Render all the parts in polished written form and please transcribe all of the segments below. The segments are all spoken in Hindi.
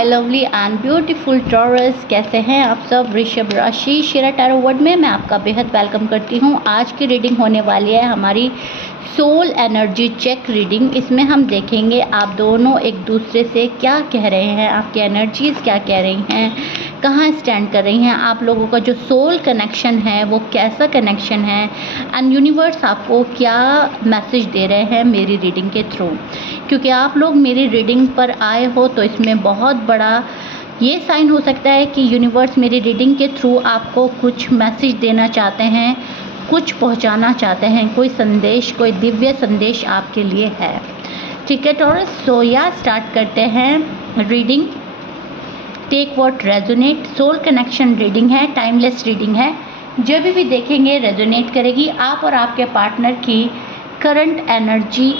My lovely and beautiful taurus, कैसे हैं आप सब। वृषभ राशि शेरा टैरो वर्ड में मैं आपका बेहद वेलकम करती हूं। आज की रीडिंग होने वाली है हमारी सोल एनर्जी चेक रीडिंग। इसमें हम देखेंगे आप दोनों एक दूसरे से क्या कह रहे हैं, आपकी एनर्जीज क्या कह रही हैं, कहाँ स्टैंड कर रही हैं, आप लोगों का जो सोल कनेक्शन है वो कैसा कनेक्शन है, एंड यूनिवर्स आपको क्या मैसेज दे रहे हैं मेरी रीडिंग के थ्रू। क्योंकि आप लोग मेरी रीडिंग पर आए हो तो इसमें बहुत बड़ा ये साइन हो सकता है कि यूनिवर्स मेरी रीडिंग के थ्रू आपको कुछ मैसेज देना चाहते हैं, कुछ पहुंचाना चाहते हैं, कोई संदेश, कोई दिव्य संदेश आपके लिए है। ठीक है टॉरस, सो या स्टार्ट करते हैं reading. Take what resonate. Soul connection reading है, टाइमलेस रीडिंग है। जब भी देखेंगे रेजोनेट करेगी। आप और आपके पार्टनर की current energy,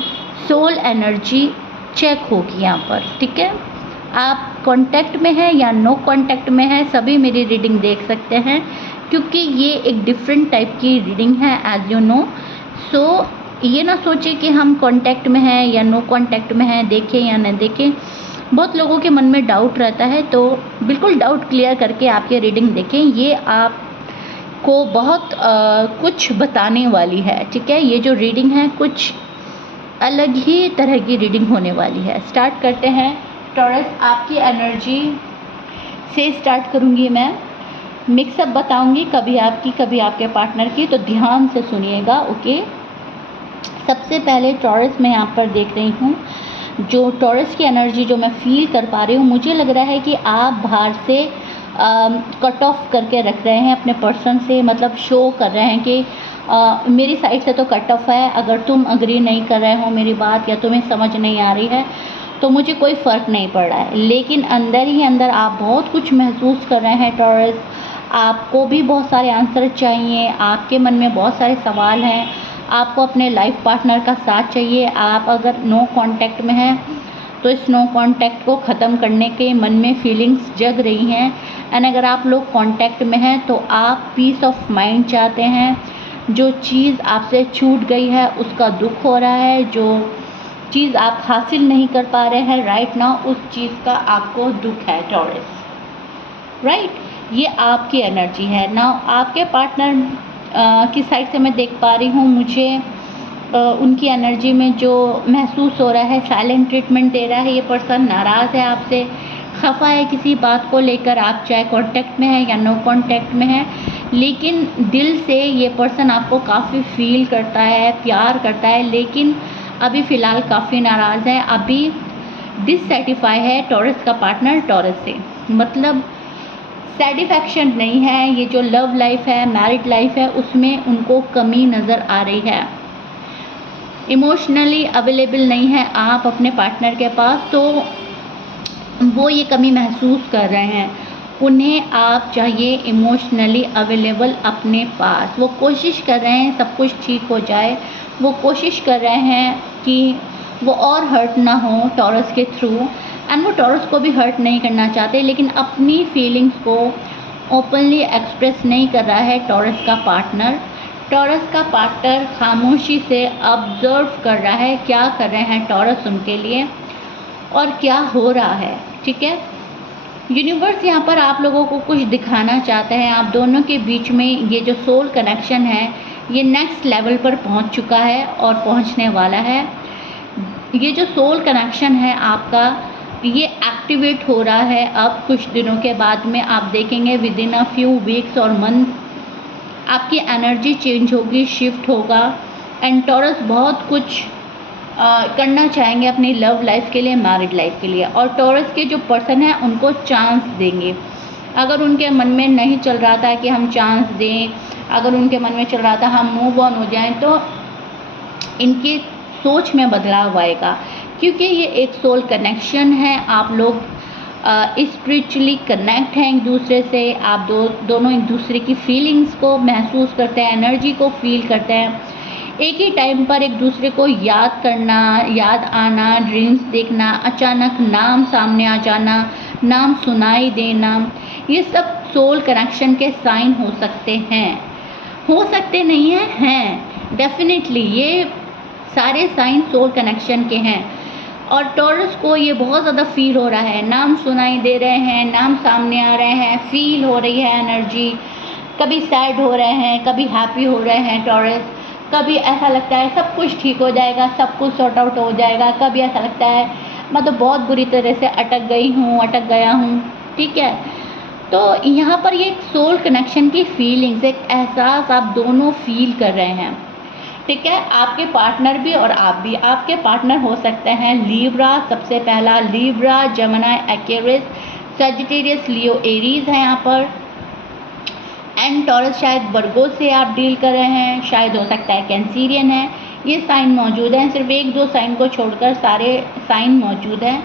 soul energy check होगी यहाँ पर। ठीक है, आप कांटेक्ट में हैं या नो कांटेक्ट में हैं, सभी मेरी रीडिंग देख सकते हैं क्योंकि ये एक डिफरेंट टाइप की रीडिंग है एज यू नो। सो ये ना सोचें कि हम कांटेक्ट में हैं या नो कांटेक्ट में हैं, देखें या न देखें। बहुत लोगों के मन में डाउट रहता है, तो बिल्कुल डाउट क्लियर करके आप ये रीडिंग देखें। ये आपको बहुत कुछ बताने वाली है। ठीक है, ये जो रीडिंग है कुछ अलग ही तरह की रीडिंग होने वाली है। स्टार्ट करते हैं टॉरस। आपकी एनर्जी से स्टार्ट करूंगी मैं, मिक्सअप बताऊंगी, कभी आपकी कभी आपके पार्टनर की, तो ध्यान से सुनिएगा। ओके, सबसे पहले टॉरस मैं यहाँ पर देख रही हूँ, जो टॉरस की एनर्जी जो मैं फील कर पा रही हूँ, मुझे लग रहा है कि आप बाहर से कट ऑफ करके रख रहे हैं अपने पर्सन से, मतलब शो कर रहे हैं कि मेरी साइड से तो कट ऑफ है, अगर तुम अग्री नहीं कर रहे हो मेरी बात या तुम्हें समझ नहीं आ रही है तो मुझे कोई फ़र्क नहीं पड़ रहा है। लेकिन अंदर ही अंदर आप बहुत कुछ महसूस कर रहे हैं टॉरस। आपको भी बहुत सारे आंसर चाहिए, आपके मन में बहुत सारे सवाल हैं, आपको अपने लाइफ पार्टनर का साथ चाहिए। आप अगर नो कांटेक्ट में हैं तो इस नो कांटेक्ट को ख़त्म करने के मन में फीलिंग्स जग रही हैं। एंड अगर आप लोग कांटेक्ट में हैं तो आप पीस ऑफ माइंड चाहते हैं। जो चीज़ आपसे छूट गई है उसका दुख हो रहा है, जो चीज़ आप हासिल नहीं कर पा रहे हैं राइट नाउ, उस चीज़ का आपको दुख है टॉरस। राइट, ये आपकी एनर्जी है ना। आपके पार्टनर की साइड से मैं देख पा रही हूँ, मुझे उनकी एनर्जी में जो महसूस हो रहा है, साइलेंट ट्रीटमेंट दे रहा है। ये पर्सन नाराज़ है आपसे, खफा है किसी बात को लेकर, आप चाहे कांटेक्ट में है या नो कांटेक्ट में है, लेकिन दिल से ये पर्सन आपको काफ़ी फील करता है, प्यार करता है, लेकिन अभी फ़िलहाल काफ़ी नाराज़ है, अभी डिससेटिस्फाई है टॉरस का पार्टनर टॉरस से, मतलब सेटिस्फैक्शन नहीं है। ये जो लव लाइफ है, मैरिड लाइफ है, उसमें उनको कमी नज़र आ रही है। इमोशनली अवेलेबल नहीं है आप अपने पार्टनर के पास, तो वो ये कमी महसूस कर रहे हैं। उन्हें आप चाहिए इमोशनली अवेलेबल अपने पास। वो कोशिश कर रहे हैं सब कुछ ठीक हो जाए, वो कोशिश कर रहे हैं कि वो और हर्ट ना हो टॉरस के थ्रू, एंड वो टॉरस को भी हर्ट नहीं करना चाहते, लेकिन अपनी फीलिंग्स को ओपनली एक्सप्रेस नहीं कर रहा है टॉरस का पार्टनर। टॉरस का पार्टनर खामोशी से ऑब्जर्व कर रहा है क्या कर रहे हैं टॉरस उनके लिए और क्या हो रहा है। ठीक है, यूनिवर्स यहाँ पर आप लोगों को कुछ दिखाना चाहता है। आप दोनों के बीच में ये जो सोल कनेक्शन है ये नेक्स्ट लेवल पर पहुँच चुका है और पहुँचने वाला है। ये जो सोल कनेक्शन है आपका, ये एक्टिवेट हो रहा है अब कुछ दिनों के बाद में। आप देखेंगे with in a few weeks और मंथ आपकी एनर्जी चेंज होगी, शिफ्ट होगा, एंड टॉरस बहुत कुछ करना चाहेंगे अपनी लव लाइफ के लिए, मैरिड लाइफ के लिए, और टॉरस के जो पर्सन हैं उनको चांस देंगे। अगर उनके मन में नहीं चल रहा था कि हम चांस दें, अगर उनके मन में चल रहा था हम मूव ऑन हो जाएं, तो इनकी सोच में बदलाव आएगा, क्योंकि ये एक सोल कनेक्शन है। आप लोग स्पिरिचुअली कनेक्ट हैं एक दूसरे से, आप दोनों एक दूसरे की फीलिंग्स को महसूस करते हैं, एनर्जी को फील करते हैं। एक ही टाइम पर एक दूसरे को याद करना, याद आना, ड्रीम्स देखना, अचानक नाम सामने आ जाना, नाम सुनाई देना, ये सब सोल कनेक्शन के साइन हो सकते हैं, हो सकते नहीं हैं, डेफिनेटली ये सारे साइन सोल कनेक्शन के हैं। और टॉरस को ये बहुत ज़्यादा फील हो रहा है, नाम सुनाई दे रहे हैं, नाम सामने आ रहे हैं, फील हो रही है एनर्जी। कभी सैड हो रहे हैं, कभी हैप्पी हो रहे हैं टॉरस। कभी ऐसा लगता है सब कुछ ठीक हो जाएगा, सब कुछ सॉर्ट आउट हो जाएगा। कभी ऐसा लगता है मतलब बहुत बुरी तरह से अटक गई हूँ, अटक गया हूँ। ठीक है, तो यहाँ पर ये एक सोल कनेक्शन की फीलिंग्स, एक एहसास आप दोनों फील कर रहे हैं। ठीक है, आपके पार्टनर भी और आप भी। आपके पार्टनर हो सकते हैं लीब्रा, सबसे पहला लीब्रा, जेमिनी, एक्वेरियस, सजिटेरियस, लियो, एरीज है यहाँ पर। एंड टॉरस शायद वर्गो से आप डील कर रहे हैं, शायद हो सकता है कैंसीरियन है। ये साइन मौजूद हैं, सिर्फ 1-2 साइन को छोड़कर सारे साइन मौजूद हैं।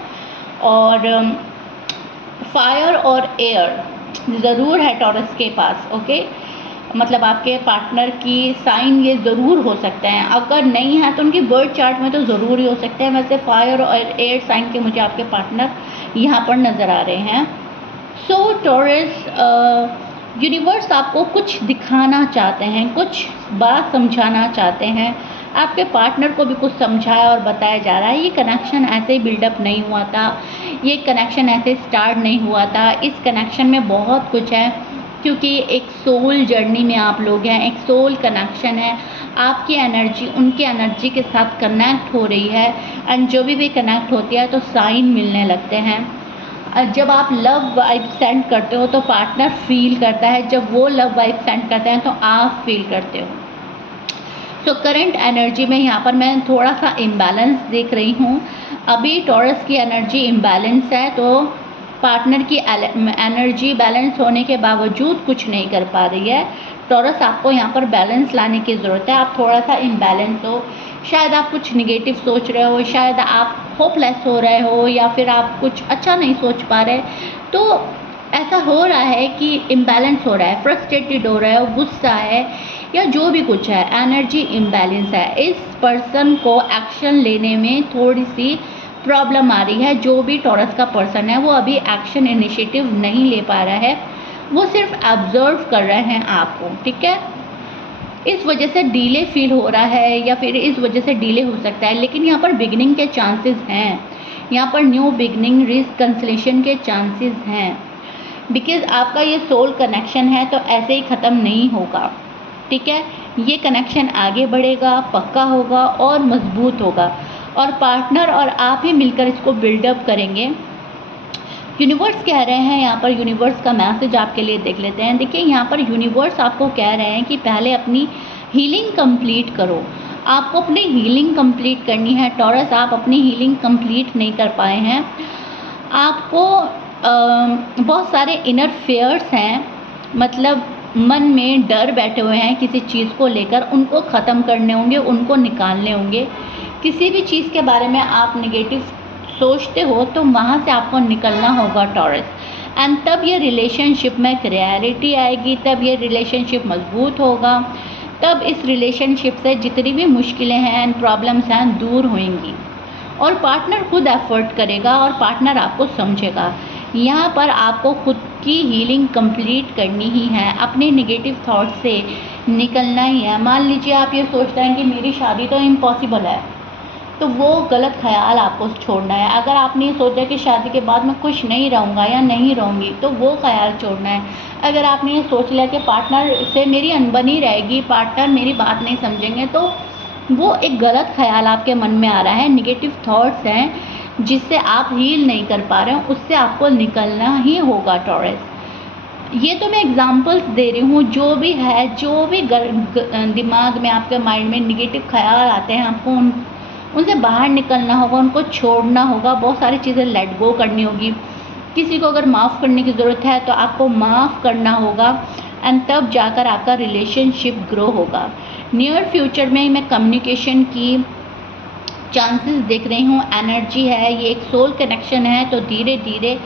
और फायर और एयर ज़रूर है टॉरस के पास। ओके, मतलब आपके पार्टनर की साइन ये ज़रूर हो सकते हैं। अगर नहीं है तो उनकी बर्थ चार्ट में तो ज़रूर ही हो सकते हैं। वैसे फायर और एयर साइन के मुझे आपके पार्टनर यहाँ पर नज़र आ रहे हैं। सो टॉरस, यूनिवर्स आपको कुछ दिखाना चाहते हैं, कुछ बात समझाना चाहते हैं। आपके पार्टनर को भी कुछ समझाया और बताया जा रहा है। ये कनेक्शन ऐसे ही बिल्डअप नहीं हुआ था, ये कनेक्शन ऐसे स्टार्ट नहीं हुआ था। इस कनेक्शन में बहुत कुछ है, क्योंकि एक सोल जर्नी में आप लोग हैं, एक सोल कनेक्शन है। आपकी एनर्जी उनकी एनर्जी के साथ कनेक्ट हो रही है। एंड जो भी कनेक्ट होती है तो साइन मिलने लगते हैं। जब आप लव वाइब सेंड करते हो तो पार्टनर फील करता है, जब वो लव वाइब सेंड करते हैं तो आप फील करते हो। तो करंट एनर्जी में यहाँ पर मैं थोड़ा सा इम्बैलेंस देख रही हूँ। अभी टॉरस की एनर्जी इम्बैलेंस है, तो पार्टनर की एनर्जी बैलेंस होने के बावजूद कुछ नहीं कर पा रही है। टॉरस, आपको यहाँ पर बैलेंस लाने की ज़रूरत है। आप थोड़ा सा इम्बैलेंस हो, शायद आप कुछ निगेटिव सोच रहे हो, शायद आप होपलेस हो रहे हो, या फिर आप कुछ अच्छा नहीं सोच पा रहे। तो ऐसा हो रहा है कि इम्बैलेंस हो रहा है, फ्रस्ट्रेटेड हो रहा है, गुस्सा है, या जो भी कुछ है, एनर्जी इम्बैलेंस है। इस पर्सन को एक्शन लेने में थोड़ी सी प्रॉब्लम आ रही है। जो भी टॉरस का पर्सन है वो अभी एक्शन इनिशिएटिव नहीं ले पा रहा है, वो सिर्फ ऑब्जर्व कर रहे हैं आपको। ठीक है, इस वजह से डिले फील हो रहा है, या फिर इस वजह से डिले हो सकता है। लेकिन यहाँ पर बिगनिंग के चांसेस हैं, यहाँ पर न्यू बिगनिंग, रिकन्सिलेशन के चांसेस हैं। बिकॉज आपका ये सोल कनेक्शन है तो ऐसे ही ख़त्म नहीं होगा। ठीक है, ये कनेक्शन आगे बढ़ेगा, पक्का होगा और मजबूत होगा, और पार्टनर और आप ही मिलकर इसको बिल्डअप करेंगे। यूनिवर्स कह रहे हैं, यहाँ पर यूनिवर्स का मैसेज आपके लिए देख लेते हैं। देखिए, यहाँ पर यूनिवर्स आपको कह रहे हैं कि पहले अपनी हीलिंग कंप्लीट करो। आपको अपनी हीलिंग कंप्लीट करनी है टॉरस। आप अपनी हीलिंग कंप्लीट नहीं कर पाए हैं। आपको बहुत सारे इनर फेयर्स हैं, मतलब मन में डर बैठे हुए हैं किसी चीज़ को लेकर, उनको ख़त्म करने होंगे, उनको निकालने होंगे। किसी भी चीज़ के बारे में आप नेगेटिव सोचते हो तो वहाँ से आपको निकलना होगा टॉरस। एंड तब ये रिलेशनशिप में क्लैरिटी आएगी, तब ये रिलेशनशिप मजबूत होगा, तब इस रिलेशनशिप से जितनी भी मुश्किलें हैं एंड प्रॉब्लम्स हैं दूर होंगी, और पार्टनर खुद एफर्ट करेगा और पार्टनर आपको समझेगा। यहाँ पर आपको खुद की हीलिंग कंप्लीट करनी ही है, अपने नेगेटिव थॉट से निकलना ही है। मान लीजिए आप ये सोचते हैं कि मेरी शादी तो इम्पॉसिबल है, तो वो गलत ख्याल आपको छोड़ना है। अगर आपने ये सोचा कि शादी के बाद मैं खुश नहीं रहूँगा या नहीं रहूँगी, तो वो ख्याल छोड़ना है। अगर आपने ये सोच लिया कि पार्टनर से मेरी अनबनी रहेगी, पार्टनर मेरी बात नहीं समझेंगे, तो वो एक गलत ख्याल आपके मन में आ रहा है, नेगेटिव थॉट्स हैं जिससे आप हील नहीं कर पा रहे हो, उससे आपको निकलना ही होगा टॉरस। ये तो मैं एग्जांपल्स दे रही हूँ। जो भी है, जो भी दिमाग में आपके माइंड में नेगेटिव ख्याल आते हैं, आपको उनसे बाहर निकलना होगा, उनको छोड़ना होगा, बहुत सारी चीज़ें लेट गो करनी होगी। किसी को अगर माफ़ करने की ज़रूरत है तो आपको माफ़ करना होगा, एंड तब जाकर आपका रिलेशनशिप ग्रो होगा। नियर फ्यूचर में मैं कम्युनिकेशन की चांसेस देख रही हूँ, एनर्जी है, ये एक सोल कनेक्शन है, तो धीरे धीरे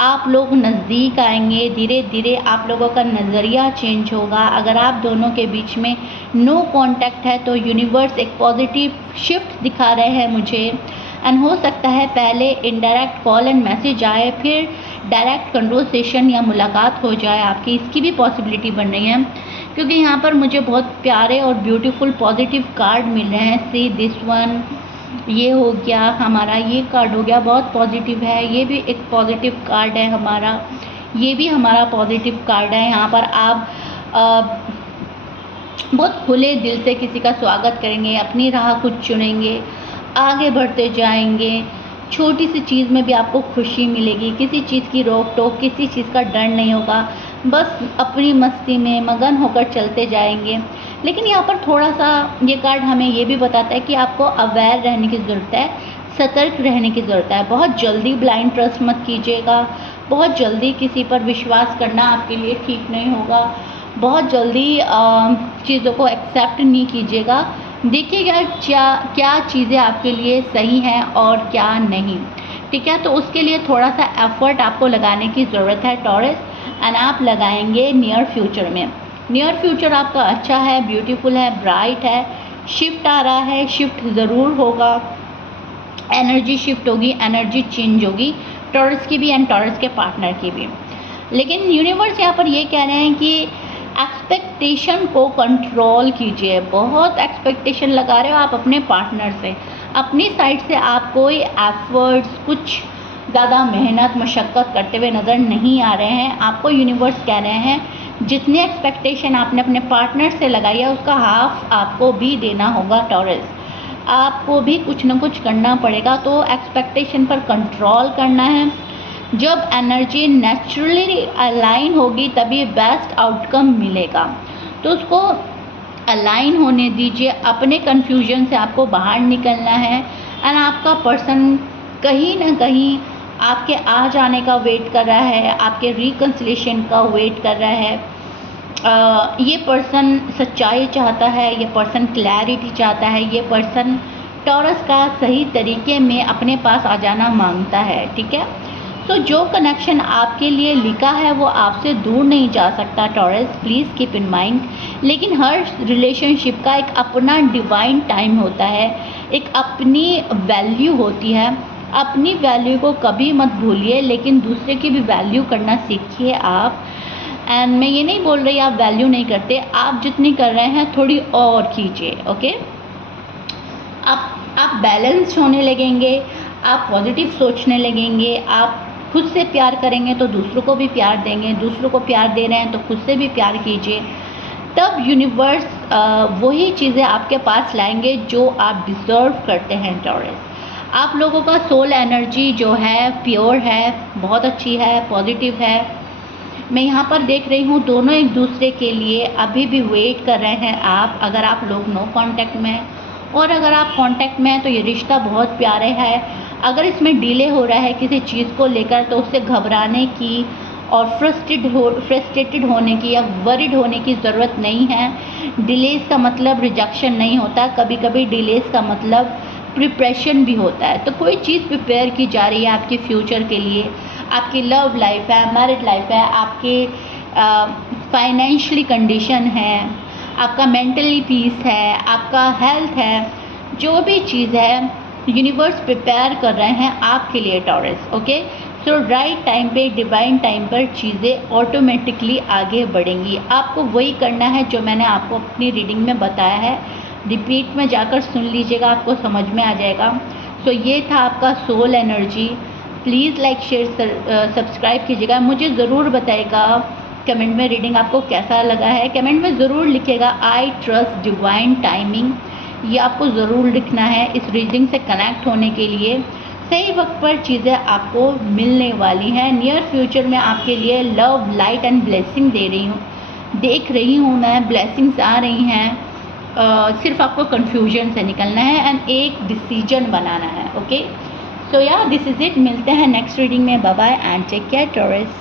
आप लोग नज़दीक आएंगे, धीरे धीरे आप लोगों का नज़रिया चेंज होगा। अगर आप दोनों के बीच में नो कांटेक्ट है तो यूनिवर्स एक पॉजिटिव शिफ्ट दिखा रहे हैं मुझे, एंड हो सकता है पहले इनडायरेक्ट कॉल एंड मैसेज आए, फिर डायरेक्ट कन्वर्सेशन या मुलाकात हो जाए आपकी, इसकी भी पॉसिबिलिटी बन रही है। क्योंकि यहाँ पर मुझे बहुत प्यारे और ब्यूटीफुल पॉजिटिव कार्ड मिल रहे हैं। सी दिस वन, ये हो गया हमारा, ये कार्ड हो गया बहुत पॉजिटिव है, ये भी एक पॉजिटिव कार्ड है हमारा, ये भी हमारा पॉजिटिव कार्ड है। यहाँ पर आप बहुत खुले दिल से किसी का स्वागत करेंगे, अपनी राह खुद चुनेंगे, आगे बढ़ते जाएंगे। छोटी सी चीज़ में भी आपको खुशी मिलेगी, किसी चीज़ की रोक टोक, किसी चीज़ का डर नहीं होगा, बस अपनी मस्ती में मगन होकर चलते जाएंगे। लेकिन यहाँ पर थोड़ा सा ये कार्ड हमें ये भी बताता है कि आपको अवेयर रहने की ज़रूरत है, सतर्क रहने की ज़रूरत है। बहुत जल्दी ब्लाइंड ट्रस्ट मत कीजिएगा, बहुत जल्दी किसी पर विश्वास करना आपके लिए ठीक नहीं होगा, बहुत जल्दी चीज़ों को एक्सेप्ट नहीं कीजिएगा। देखिएगा क्या चीज़ें आपके लिए सही हैं और क्या नहीं, ठीक है। तो उसके लिए थोड़ा सा एफर्ट आपको लगाने की ज़रूरत है टॉरस, एंड आप लगाएंगे नियर फ्यूचर में। नियर फ्यूचर आपका अच्छा है, ब्यूटीफुल है, ब्राइट है, शिफ्ट आ रहा है, शिफ्ट ज़रूर होगा, एनर्जी शिफ्ट होगी, एनर्जी चेंज होगी टॉरस की भी एंड टॉरस के पार्टनर की भी। लेकिन यूनिवर्स यहाँ पर ये कह रहे हैं कि एक्सपेक्टेशन को कंट्रोल कीजिए। बहुत एक्सपेक्टेशन लगा रहे हो आप अपने पार्टनर से, अपनी साइड से आप कोई एफर्ट्स, कुछ ज़्यादा मेहनत मशक्क़त करते हुए नज़र नहीं आ रहे हैं। आपको यूनिवर्स कह रहे हैं जितनी एक्सपेक्टेशन आपने अपने पार्टनर से लगाई है उसका हाफ आपको भी देना होगा टॉरस, आपको भी कुछ न कुछ करना पड़ेगा। तो एक्सपेक्टेशन पर कंट्रोल करना है। जब एनर्जी नेचुरली अलाइन होगी तभी बेस्ट आउटकम मिलेगा, तो उसको अलाइन होने दीजिए। अपने कन्फ्यूजन से आपको बाहर निकलना है, एंड आपका पर्सन कहीं ना कहीं आपके आ जाने का वेट कर रहा है, आपके रिकन्सिलेशन का वेट कर रहा है। ये पर्सन सच्चाई चाहता है, ये पर्सन क्लैरिटी चाहता है, ये पर्सन टॉरस का सही तरीके में अपने पास आ जाना मांगता है, ठीक है। तो जो कनेक्शन आपके लिए लिखा है वो आपसे दूर नहीं जा सकता taurus, please keep in mind. लेकिन हर रिलेशनशिप का एक अपना डिवाइन टाइम होता है, एक अपनी वैल्यू होती है। अपनी वैल्यू को कभी मत भूलिए, लेकिन दूसरे की भी वैल्यू करना सीखिए आप। एंड मैं ये नहीं बोल रही आप वैल्यू नहीं करते, आप जितनी कर रहे हैं थोड़ी और कीजिए, ओके। आप बैलेंस्ड होने लगेंगे, आप पॉजिटिव सोचने लगेंगे, आप खुद से प्यार करेंगे तो दूसरों को भी प्यार देंगे, दूसरों को प्यार दे रहे हैं तो खुद से भी प्यार कीजिए। तब यूनिवर्स वही चीज़ें आपके पास लाएंगे जो आप डिज़र्व करते हैं टॉरस। आप लोगों का सोल एनर्जी जो है प्योर है, बहुत अच्छी है, पॉजिटिव है। मैं यहाँ पर देख रही हूँ दोनों एक दूसरे के लिए अभी भी वेट कर रहे हैं आप, अगर आप लोग नो कांटेक्ट में हैं, और अगर आप कांटेक्ट में हैं तो ये रिश्ता बहुत प्यारे है। अगर इसमें डिले हो रहा है किसी चीज़ को लेकर तो उससे घबराने की और फ्रस्ट्रेटेड होने की या वरिड होने की ज़रूरत नहीं है। डिलेज़ का मतलब रिजेक्शन नहीं होता, कभी कभी डिलेज़ का मतलब प्रिपरेशन भी होता है। तो कोई चीज़ प्रिपेयर की जा रही है आपके फ्यूचर के लिए, आपकी लव लाइफ है, मैरिड लाइफ है, आपके फाइनेंशियली कंडीशन है, आपका मेंटली पीस है, आपका हेल्थ है, जो भी चीज़ है यूनिवर्स प्रिपेयर कर रहे हैं आपके लिए टॉरस, ओके। सो राइट टाइम पे, डिवाइन टाइम पर चीज़ें ऑटोमेटिकली आगे बढ़ेंगी। आपको वही करना है जो मैंने आपको अपनी रीडिंग में बताया है। रिपीट में जाकर सुन लीजिएगा, आपको समझ में आ जाएगा। सो ये था आपका soul energy. Please like share subscribe कीजिएगा। मुझे ज़रूर बताइएगा कमेंट में रीडिंग आपको कैसा लगा है। कमेंट में ज़रूर लिखिएगा आई ट्रस्ट डिवाइन टाइमिंग, ये आपको ज़रूर लिखना है इस रीडिंग से कनेक्ट होने के लिए। सही वक्त पर चीज़ें आपको मिलने वाली हैं। नियर फ्यूचर में आपके लिए लव, लाइट एंड ब्लेसिंग देख रही हूँ मैं, ब्लेसिंग्स आ रही हैं। सिर्फ आपको कन्फ्यूजन से निकलना है एंड एक डिसीजन बनाना है, ओके। सो या दिस इज़ इट। मिलते हैं नेक्स्ट रीडिंग में। Bye bye and take care taurus.